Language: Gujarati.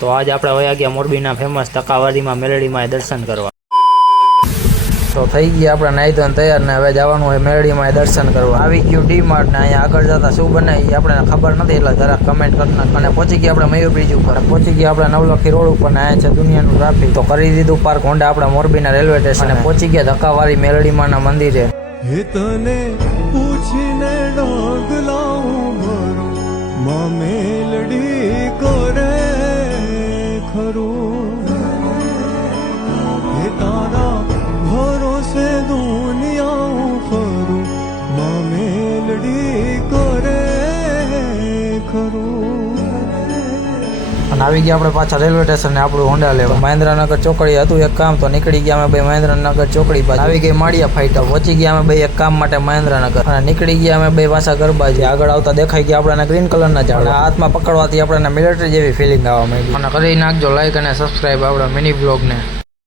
તો આજ આપણે વયા ગયા મોરબીના ફેમસ તકાવારીમાં મેલડીમાં દર્શન કરવા। તો થઈ ગયા આપણે નાહી ધોઈને તૈયાર ને હવે જવાનું હોય મેલડીમાં દર્શન કરવા। આવી ગયું ડી માર્ટ ને અહીંયા આગળ જતા શું બનાવી આપણે ખબર નથી, એટલે જરા કમેન્ટ કરી નાખ। અને પહોંચી ગયા આપણે મયુર બ્રિજ ઉપર, પહોંચી ગયા આપણે નવલખી રોડ ઉપર ને અહીંયા છે દુનિયાનું ટ્રાફિક। તો કરી દીધું પાર્ક હોન્ડા આપણે મોરબીના રેલવે સ્ટેશન, પહોંચી ગયા ધક્કાવારી મેલડીમાંના મંદિરે। તને પૂછીને ડોગલાઉં ભરું માં મેલડી કરે ખરું, હે તારા ભરોસે દુનિયા ફરું માં મેલડી કરે ખરું। અને આવી ગયા આપણે પાછા રેલવે સ્ટેશન ને આપણું હોન્ડા લેવા। મહેન્દ્રનગર ચોકડી હતું એક કામ, તો નીકળી ગયા અમે ભાઈ મહેન્દ્રનગર ચોકડી પાછી। આવી ગઈ માળિયા ફાઈટા, પહોંચી ગયા અમે ભાઈ એક કામ માટે મહેન્દ્રનગર, અને નીકળી ગયા અમે ભાઈ પાછા ગરબાજી। આગળ આવતા દેખાઈ ગયા આપણને ગ્રીન કલરના ઝાડ, હાથમાં પકડવાથી આપણને મિલિટરી જેવી ફિલિંગ આવવા માંડી। અને કરી નાખજો લાઈક અને સબસ્ક્રાઈબ આપણા મિની બ્લોગને।